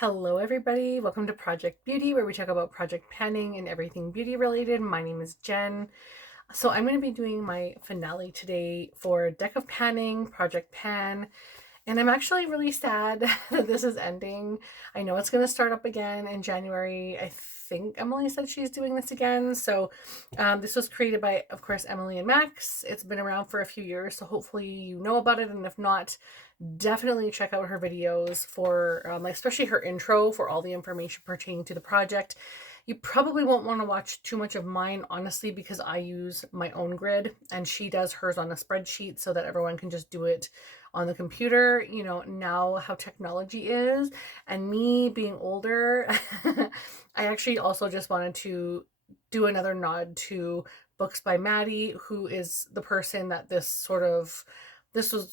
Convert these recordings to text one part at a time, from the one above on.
Hello everybody, welcome to Project Beauty, where we talk about project panning and everything beauty related. My name is Jen. So I'm going to be doing my finale today for Deck of Panning, Project Pan, and I'm actually really sad that this is ending. I know it's going to start up again in January. I think Emily said she's doing this again. So this was created by, of course, Emily and Max. It's been around for a few years, so hopefully you know about it, and if not, definitely check out her videos for especially her intro for all the information pertaining to the project. You probably won't want to watch too much of mine, honestly, because I use my own grid and she does hers on a spreadsheet so that everyone can just do it on the computer. You know, now how technology is, and me being older, I actually also just wanted to do another nod to Books by Maddie, who is the person that this was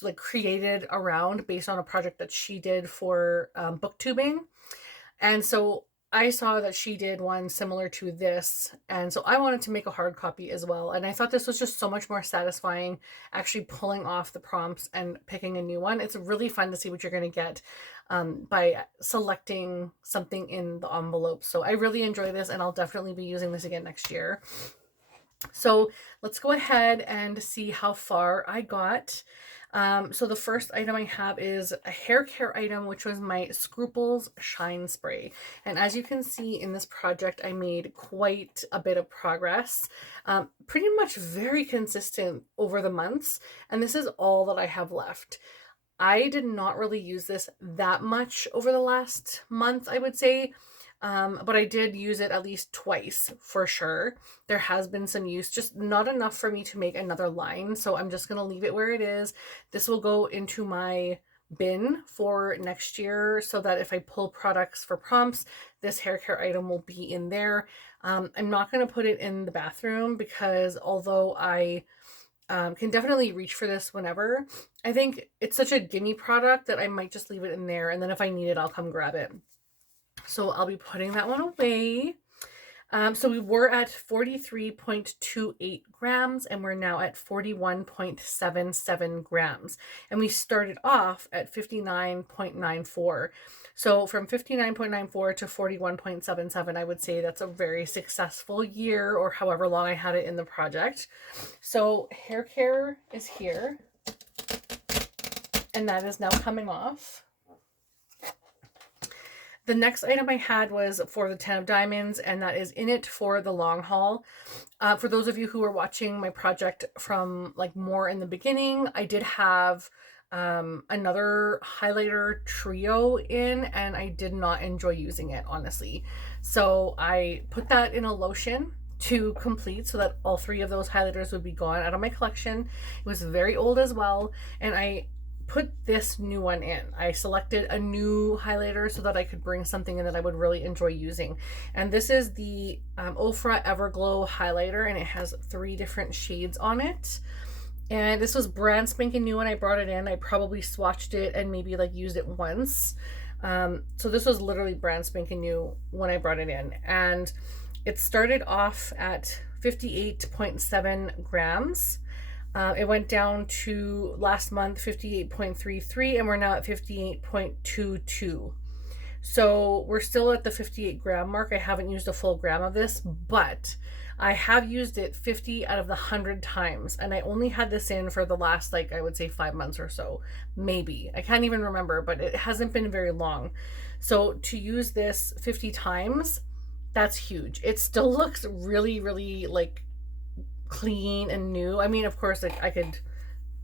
like created around based on a project that she did for booktubing. And so I saw that she did one similar to this, and so I wanted to make a hard copy as well. And I thought this was just so much more satisfying, actually pulling off the prompts and picking a new one. It's really fun to see what you're going to get by selecting something in the envelope. So I really enjoy this, and I'll definitely be using this again next year. So let's go ahead and see how far I got. So the first item I have is a hair care item, which was my Scruples Shine Spray. And as you can see in this project, I made quite a bit of progress, pretty much very consistent over the months. And this is all that I have left. I did not really use this that much over the last month, I would say. But I did use it at least twice for sure. There has been some use, just not enough for me to make another line. So I'm just going to leave it where it is. This will go into my bin for next year so that if I pull products for prompts, this hair care item will be in there. I'm not going to put it in the bathroom because although I can definitely reach for this whenever, I think it's such a gimme product that I might just leave it in there. And then if I need it, I'll come grab it. So I'll be putting that one away. So we were at 43.28 grams and we're now at 41.77 grams. And we started off at 59.94. So from 59.94 to 41.77, I would say that's a very successful year, or however long I had it in the project. So hair care is here, and that is now coming off. The next item I had was for the 10 of diamonds, and that is In It for the Long Haul. For those of you who are watching my project from like more in the beginning, I did have another highlighter trio in, and I did not enjoy using it, honestly. So I put that in a lotion to complete so that all three of those highlighters would be gone out of my collection. It was very old as well, and I put this new one in. I selected a new highlighter so that I could bring something in that I would really enjoy using. And this is the Ofra Everglow highlighter, and it has 3 different shades on it. And this was brand spanking new when I brought it in. I probably swatched it and maybe like used it once. So this was literally brand spanking new when I brought it in. And it started off at 58.7 grams. It went down to last month 58.33, and we're now at 58.22. So we're still at the 58 gram mark. I haven't used a full gram of this, but I have used it 50 out of the 100 times, and I only had this in for the last, like, I would say 5 months or so, maybe. I can't even remember, but it hasn't been very long. So to use this 50 times, that's huge. It still looks really, really like clean and new. I mean, of course, I could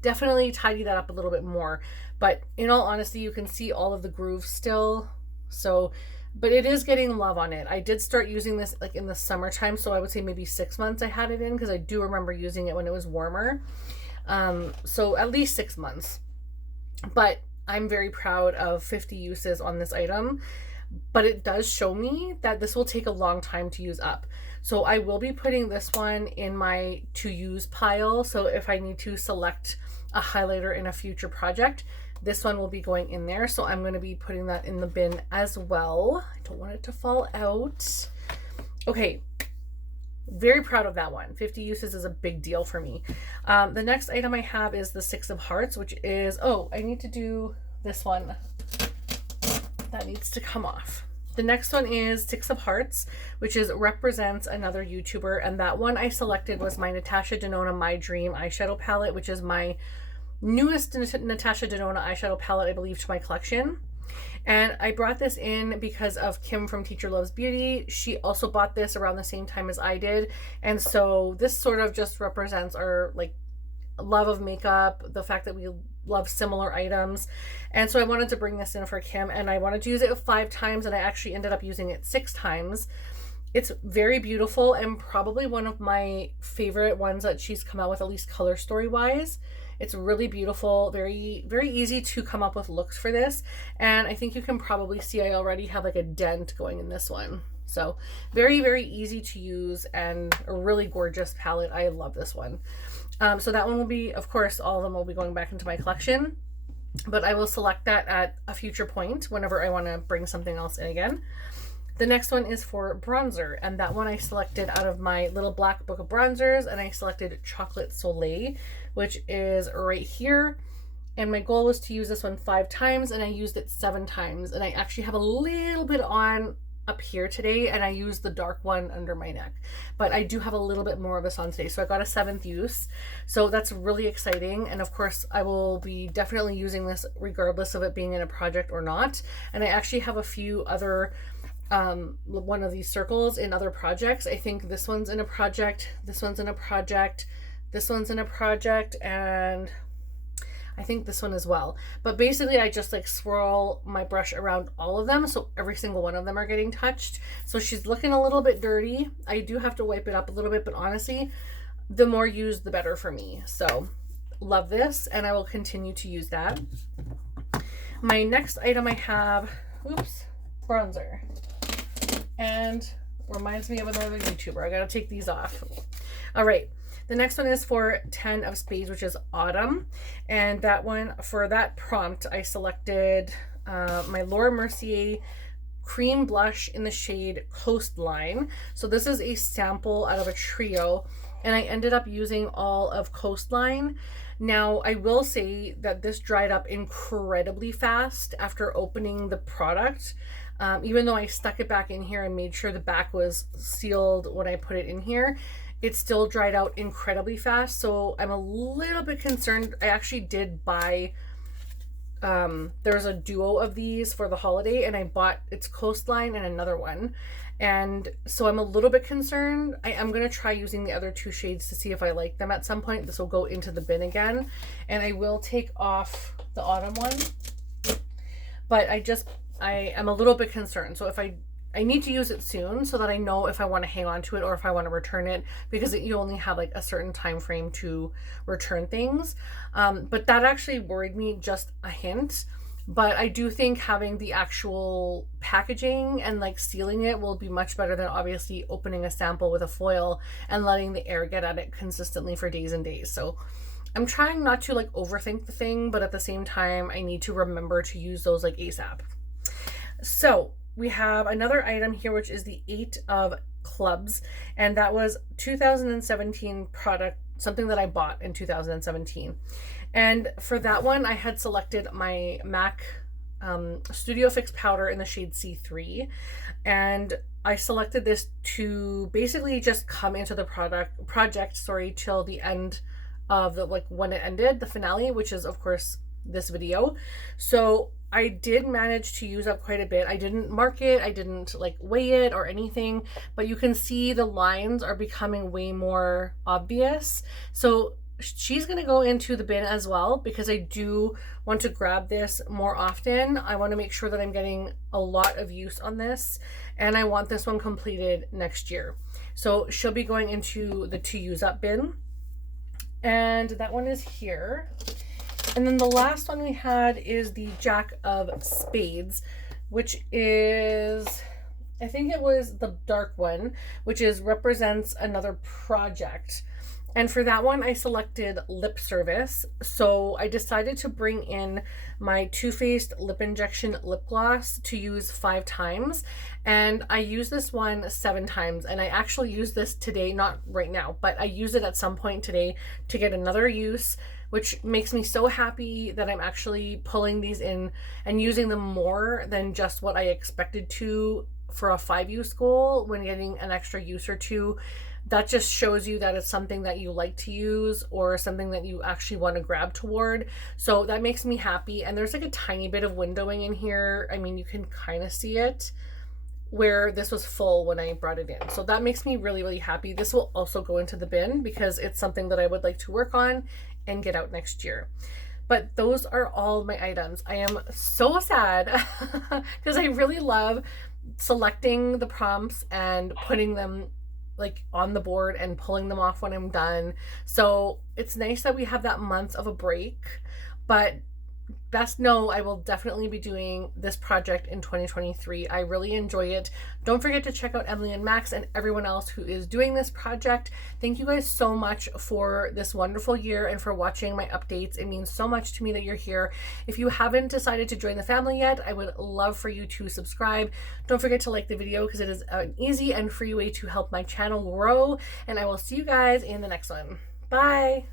definitely tidy that up a little bit more, but in all honesty, you can see all of the grooves still. So, but it is getting love on it. I did start using this like in the summertime, so I would say maybe 6 months I had it in, because I do remember using it when it was warmer. So at least 6 months. But I'm very proud of 50 uses on this item, but it does show me that this will take a long time to use up. So I will be putting this one in my to use pile. So if I need to select a highlighter in a future project, this one will be going in there. So I'm going to be putting that in the bin as well. I don't want it to fall out. Okay. Very proud of that one. 50 uses is a big deal for me. The next item I have is the 6 of Hearts, which is, oh, I need to do this one. that needs to come off. The next one is Six of Hearts, which represents another YouTuber, and that one I selected was my Natasha Denona My Dream eyeshadow palette, which is my newest Natasha Denona eyeshadow palette, I believe, to my collection. And I brought this in because of Kim from Teacher Loves Beauty. She also bought this around the same time as I did, and so this sort of just represents our like love of makeup, the fact that we love similar items. And so I wanted to bring this in for Kim, and I wanted to use it 5 times, and I actually ended up using it 6 times. It's very beautiful and probably one of my favorite ones that she's come out with, at least color story wise. It's really beautiful, very, very easy to come up with looks for this. And I think you can probably see I already have like a dent going in this one. So very, very easy to use and a really gorgeous palette. I love this one. So that one will be, of course, all of them will be going back into my collection, but I will select that at a future point whenever I want to bring something else in again. The next one is for bronzer, and that one I selected out of my little black book of bronzers, and I selected Chocolate Soleil, which is right here. And my goal was to use this one 5 times, and I used it 7 times. And I actually have a little bit on up here today, and I used the dark one under my neck, but I do have a little bit more of this on today, so I got a 7th use, so that's really exciting. And of course I will be definitely using this regardless of it being in a project or not. And I actually have a few other one of these circles in other projects. I think this one's in a project, this one's in a project, this one's in a project, and I think this one as well. But basically I just like swirl my brush around all of them, so every single one of them are getting touched. So she's looking a little bit dirty. I do have to wipe it up a little bit, but honestly, the more used the better for me. So love this, and I will continue to use that. My next item I have, bronzer. And reminds me of another YouTuber. I gotta take these off. All right. The next one is for 10 of Spades, which is Autumn. And that one, for that prompt, I selected my Laura Mercier cream blush in the shade Coastline. So this is a sample out of a trio, and I ended up using all of Coastline. Now, I will say that this dried up incredibly fast after opening the product. Even though I stuck it back in here and made sure the back was sealed when I put it in here, it still dried out incredibly fast. So I'm a little bit concerned. I actually did buy, there's a duo of these for the holiday, and I bought, it's Coastline and another one. And so I'm a little bit concerned. I'm going to try using the other 2 shades to see if I like them at some point. This will go into the bin again, and I will take off the Autumn one. But I am a little bit concerned. So if I need to use it soon so that I know if I want to hang on to it or if I want to return it, because you only have like a certain time frame to return things. But that actually worried me just a hint. But I do think having the actual packaging and like sealing it will be much better than obviously opening a sample with a foil and letting the air get at it consistently for days and days. So I'm trying not to like overthink the thing, but at the same time, I need to remember to use those like ASAP. So we have another item here, which is the 8 of Clubs, and that was 2017 product, something that I bought in 2017. And for that one, I had selected my MAC Studio Fix powder in the shade C3, and I selected this to basically just come into the project till the end of the, like when it ended, the finale, which is of course this video. So I did manage to use up quite a bit. I didn't mark it, I didn't like weigh it or anything, but you can see the lines are becoming way more obvious. So she's going to go into the bin as well, because I do want to grab this more often. I want to make sure that I'm getting a lot of use on this, and I want this one completed next year. So she'll be going into the to use up bin, and that one is here. And then the last one we had is the Jack of Spades, which is, I think it was the dark one, which represents another project. And for that one, I selected Lip Service. So I decided to bring in my Too Faced Lip Injection Lip Gloss to use 5 times. And I used this one 7 times. And I actually used this today, not right now, but I used it at some point today to get another use which makes me so happy that I'm actually pulling these in and using them more than just what I expected to for a 5-use goal. When getting an extra use or two, that just shows you that it's something that you like to use or something that you actually want to grab toward. So that makes me happy. And there's like a tiny bit of windowing in here. I mean, you can kind of see it where this was full when I brought it in. So that makes me really, really happy. This will also go into the bin because it's something that I would like to work on and get out next year. But those are all my items. I am so sad because I really love selecting the prompts and putting them like on the board and pulling them off when I'm done. So it's nice that we have that month of a break, but best know I will definitely be doing this project in 2023. I really enjoy it. Don't forget to check out Emily and Max and everyone else who is doing this project. Thank you guys so much for this wonderful year and for watching my updates. It means so much to me that you're here. If you haven't decided to join the family yet, I would love for you to subscribe. Don't forget to like the video because it is an easy and free way to help my channel grow. And I will see you guys in the next one. Bye.